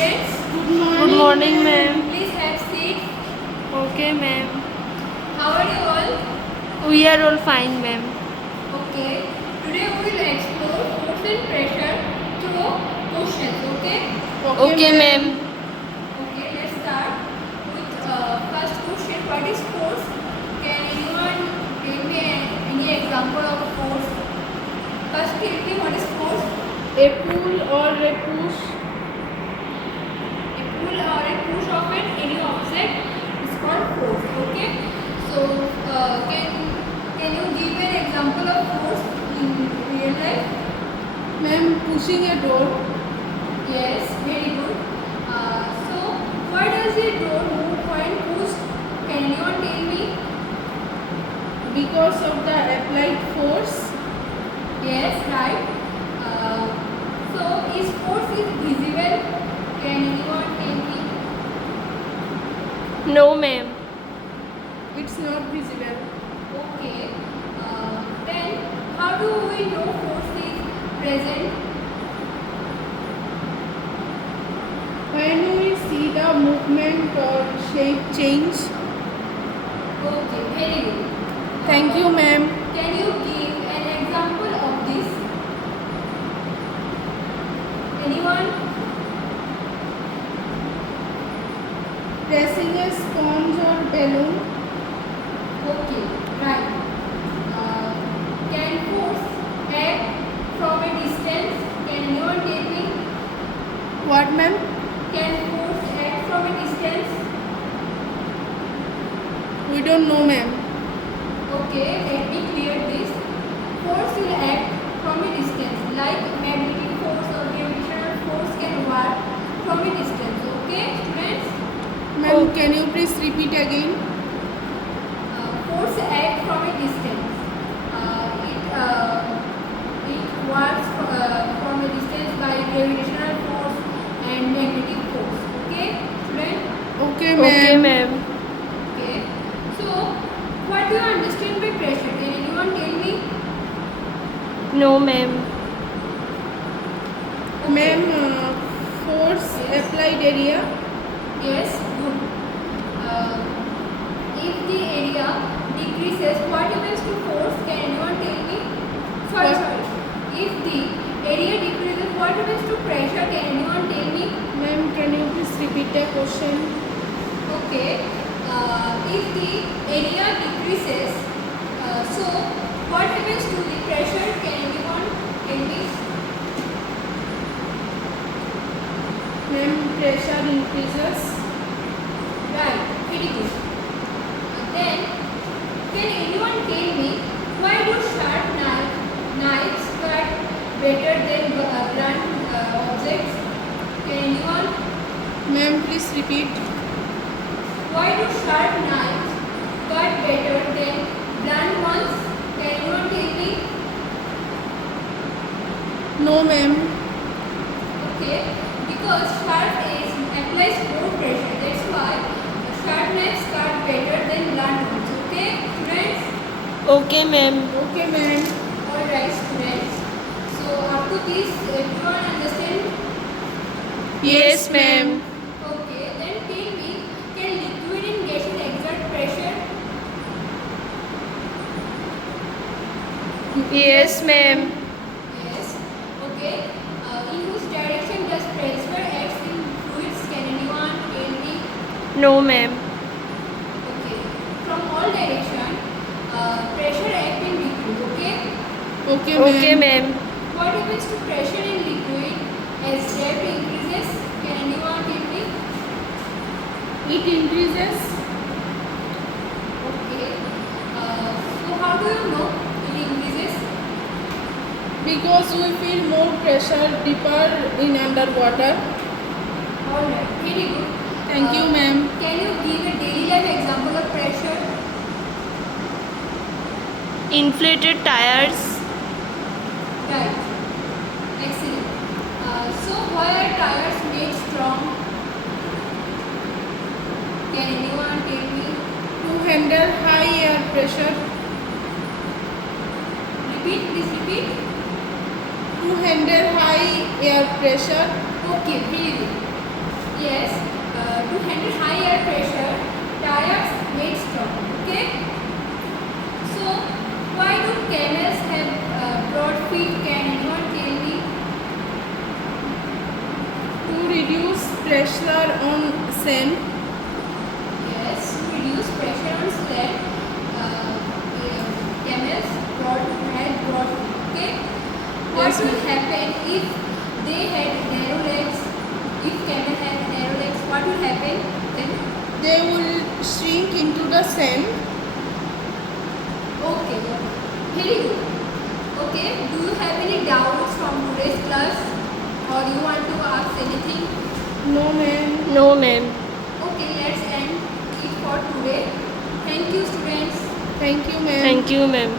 students. Good morning, ma'am. Please have seat. Okay, ma'am. How are you all? We are all fine, ma'am. Okay. Today we will explore force and pressure through questions. Okay. Okay, ma'am. Okay. Let's start with first question. What is force? Can anyone give me any example of force? First, tell me what is force? A pull or a push. A pull or a push of any object is called force. Okay. So can you give an example of force in real life? Ma'am, pushing a door. Yes, very good. So why does a door move when pushed? Can anyone tell me? Because of the applied force. Yes, right. So is force is visible? Can anyone tell me? No, ma'am. It's not visible. Okay. Then how do we know force is present? When we see the movement or shape change. Okay, very good. Thank you, ma'am. Can you give an example of this? Anyone? Pressing a sponge or balloon. Okay, right. Can force act from a distance? Can anyone tell me? What, ma'am? Can force act from a distance? We don't know, ma'am. Okay, let me clear this. Force will act from a distance, like magnetic force or gravitational force can work from a distance. Okay, students? Ma'am, can you please repeat again? Force act from a distance. It works from a distance by gravitational force and magnetic force. Okay, student? Okay, ma'am. Okay. So, what do you understand by pressure? Can anyone tell me? No, ma'am. Okay. Ma'am, force applied area. Yes, good. If the area decreases, what happens to force? Can anyone tell me? Sorry. If the area decreases, what happens to pressure? Can anyone tell me? Ma'am, can you please repeat the question? Okay. If the area decreases, so what happens to the pressure? Can anyone tell me? Ma'am, pressure increases. Right. Very good. Then, can anyone tell me why do sharp knives cut better than blunt objects? Can anyone? Ma'am, please repeat. Why do sharp knives cut better than blunt ones? Can anyone tell me? No, ma'am. Okay, because sharp edge applies more pressure. That's why sharp knives cut better than blunt ones. Okay, students? Okay, ma'am. Okay, ma'am. Alright, students. So up to this, everyone understand? Yes, ma'am. Okay, then tell me, can liquid and gases exert pressure? Yes, ma'am. Yes. Okay. In whose direction does pressure acts in fluids? Can anyone tell me? No, ma'am. Okay. From all direction, pressure acts in liquid. Okay. Okay, ma'am. Okay, ma'am. What happens to pressure in liquid as depth increases? Can anyone tell me? It increases. Okay. So how do you know it increases? Because we feel more pressure deeper in underwater. Alright, very good. Thank you, ma'am. Can you give a daily life example of pressure? Inflated tires. Right. Excellent. So why are tires made strong? Can anyone tell me? To handle high air pressure. Repeat, please repeat. To handle high air pressure. Okay, very good. Yes, to handle high air pressure, tires made strong. Okay. So, why do camels have broad feet? Can anyone tell me? To reduce pressure on sand. Yes, to reduce pressure on sled, camels had broad feet. Okay. What Yes, will ma'am. happen if they had narrow legs? If camel had narrow legs, what will happen then? They will shrink into the sand. Okay, very good. Okay, do you have any doubts from today's class, or you want to ask anything? No, ma'am. No, ma'am. Okay, let's end it for today. Thank you, students. Thank you, ma'am. Thank you, ma'am.